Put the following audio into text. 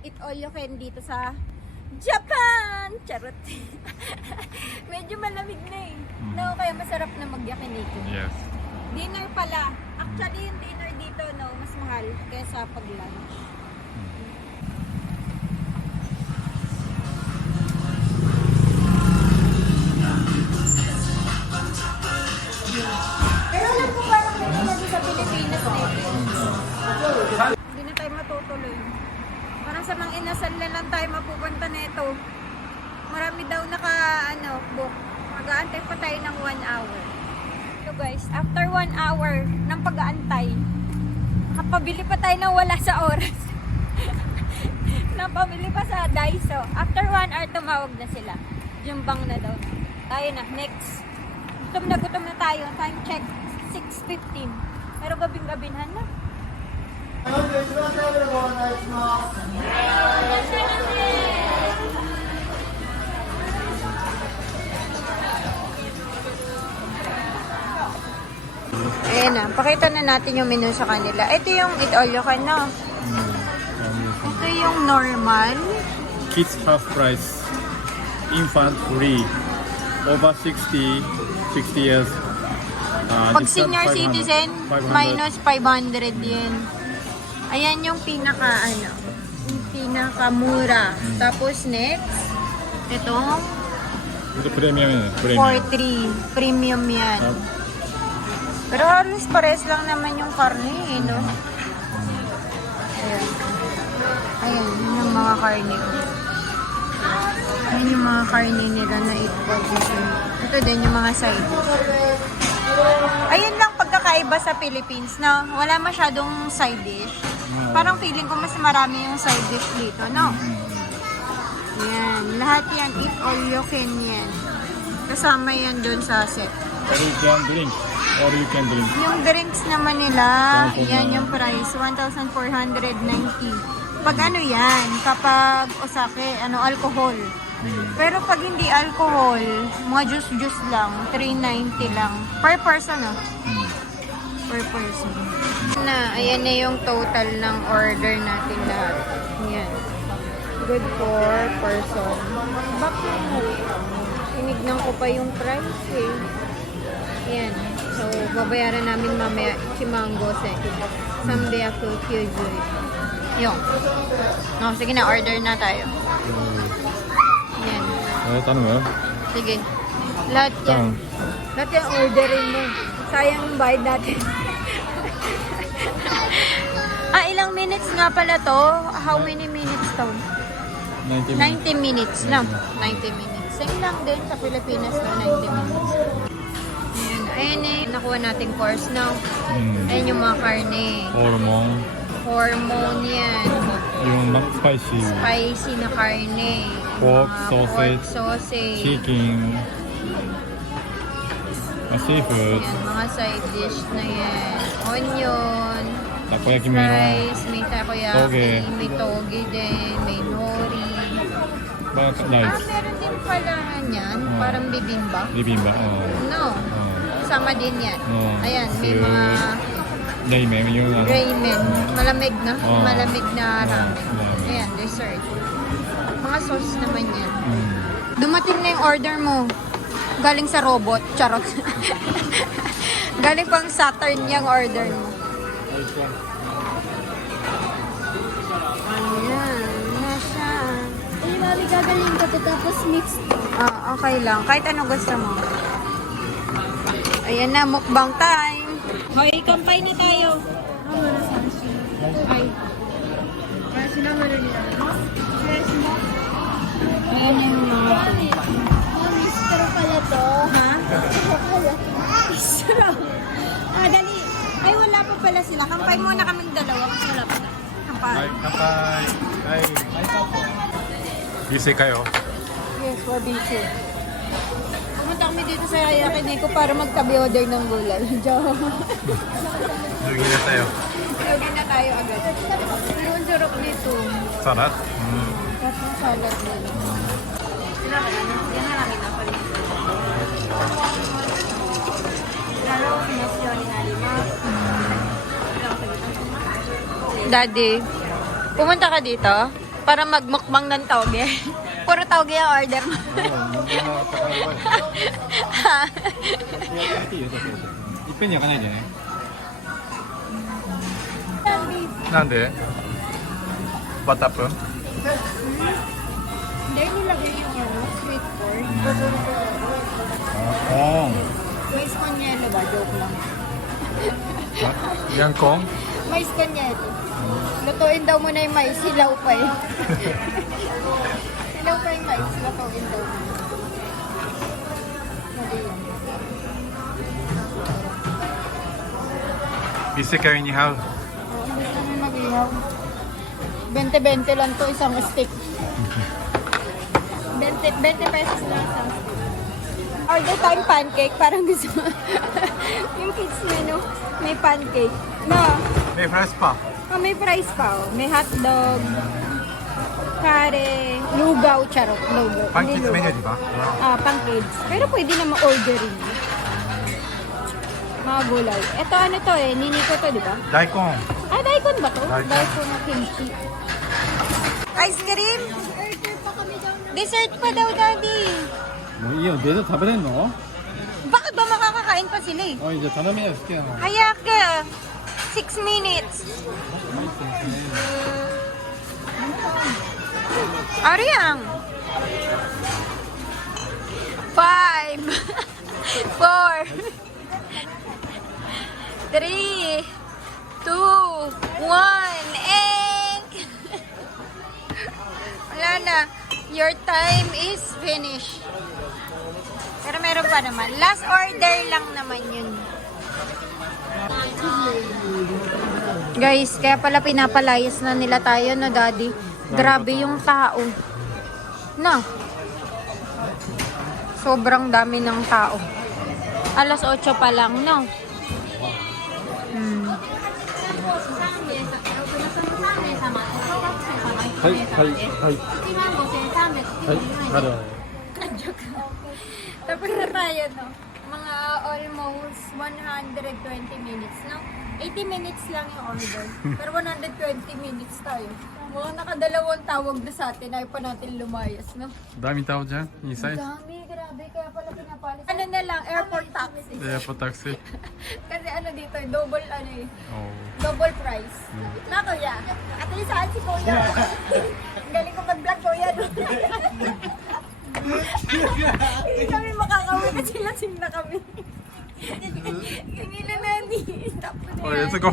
eat all you can dito sa Japan! Charot. Medyo malamig na eh. No, kaya masarap na mag-yakiniku. Yes. Dinner pala. Actually, yung dinner dito, no, mas mahal kaysa pag-lunch. Pero alam ko parang ganyan na sa Pilipinas na ito. Hindi na tayo matutuloy. Parang sa mga inasal na lang tayo mapupunta na ito. Marami daw book. Mag-aantay pa tayo ng 1 hour. So guys, after 1 hour ng pag-aantay, nakapabili pa tayo ng wala sa oras. Napabili pa sa Daiso. After 1 hour, tumawag na sila. Jumbang na daw. Tayo na, next. Gutom na tayo. Time check, 6:15. Pero gabing-gabinhan na. Ayan na, pakita na natin yung menu sa kanila. Ito yung eat all you can, no? Ito yung normal. Kids half price. Infant free. Over 60 years. Pag senior 500, citizen, 500. minus 500 yen. Ayan yung yung pinakamura. Tapos next, itong Ito premium. 4-3. Premium yan. Pero halos pares lang naman yung karne, no? Ayan. Ayan, yun yung mga karne. Ayan yung mga karne nila na position. Ito din yung mga side. Ayun lang pagkakaiba sa Philippines na wala masyadong side dish. Parang feeling ko mas marami yung side dish dito, no? Yan. Lahat yan, eat all you can yan. Kasama yan dun sa set. Or you can drink. Yung drinks naman nila, yan yung price, 1,490. Pag ano yan, kapag osake, alcohol. Pero pag hindi alcohol, mga juice lang, 390 lang. Per person, Per person. Ayan na yung total ng order natin lahat. Yan. Good for person. Bakit? Tinignan ko pa yung price eh. Yan. So, babayaran namin mamaya Ichimango Seki. Sambeaku Kyujui. Yung. No, sige na, order na tayo. Yan. Tanong mo? Sige. Lahat yan. Lahat yan orderin mo. Sayang yung bayad natin. Ilang minutes nga pala to? How many minutes to? 90 minutes lang. 90 minutes. Same lang din sa Pilipinas na 90 minutes. Ayan eh, nakuha nating course now. Ayan yung mga karne. Hormone yan. Yung spicy. Spicy na karne. Pork, Pork sausage, sausage. chicken, seafood, Ayan, mga side dish na yan. Onion. takoyaki meron. Rice, may takoyaki, Toge. may toge din, may nori. Bakit rice? Meron din pala yan, parang bibimba. Bibimbap. No, sama din yan. Ayan, may So, mga ramen, yung ramen, malamig na, Oh. malamig na ramen. ramen. Ayan, dessert. Mga sauce naman yan. Dumating na yung order mo. Galing sa robot, charot. Galing pang Saturn yung order mo. Ayan, na siya. Mami, gagaling ko to tapos mix. Okay lang. Kahit ano gusto mo. Ayan na, mukbang time. Hoy, kampay na tayo. Ay. Ayan yung mga Mami, pero pala to. Ha? Pero pala. Sarap. Dali. Ay, wala pa pala sila. Kampay muna kaming dalawa. Wala pa na. Kampay. Kapay. Ay. Busy kayo? Yes, we're busy. Pumunta kami dito sa Yakiniku para magtabi order ng gulay. Joke. Lugi na tayo. Lugi na tayo agad. Pero ang sarap nito. Sarap? Tapos salad din. Sila ka na. Yan na namin na pala. Lalo, pinasyo ni Nalima. Daddy, pumunta ka dito Para magmukbang ng tauge. Puro tauge ang order mo. 이펜이 약간 해야 되네. 난데? 바타프? Hindi nilagay yung sweet corn. 어. Mais konyelo ba? Joke lang. 양콩? Mais konyelo. Lutuin daw muna yung mais. Silaw pa eh. Silaw pa yung mais. Lutuin daw muna. 이세카이 니하우. Hindi kami mag-ihaw. 20-20 lang to isang stick. 20 pesos lang isang stick. Order time pancake. Parang gusto mo. Yung kids menu, may pancake. No. 네, 프라이스파. Oh, may price pa. Oh. May hotdog, kare, lugaw, charot, lugaw. 빵키즈 Hindi lugaw. 메뉴 디바. Pancakes. Pero pwede na ma-orderin. Mga gulay. Ito ano to eh, nini ko to, di ba? 다이콘. Daikon ba to? Daikon. Daikon na kimchi. Ice cream? Dessert pa daw, Daddy. 뭐 이거 내도 다 베냈노? Bakit ba makakakain pa sila eh? 이제 다음에 할게요. Kaya ka. 6 minutes. Ariang. 5 4 3 2 1 Wala na. Your time is finished. Pero meron pa naman. Last order lang naman yun. Guys, kaya pala pinapalayas na nila tayo, no, Daddy? Grabe yung tao. No. Sobrang dami ng tao. Alas 8 pa lang, no? 하이, 하이, 하이. 하이, 하루. Tapos na tayo, no? Mga almost 120 minutes, no? 80 minutes lang yung order. Pero 120 minutes tayo. Mga nakadalawang tawag na sa atin, ayaw pa natin lumayas, no? 다음이 따오자. 이사이. Dami, grabe. Kaya pala pinapalis. Ano na lang, airport taxi. 네, 포탁시. Kasi ano dito, double ano eh. 어. Double price. Na kuya. At least saan si kuya? Ang galing ko mag-vlog kuya. Hindi kami makakauwi kasi lasing na kami. Kanina na ni. 어, 예스 고.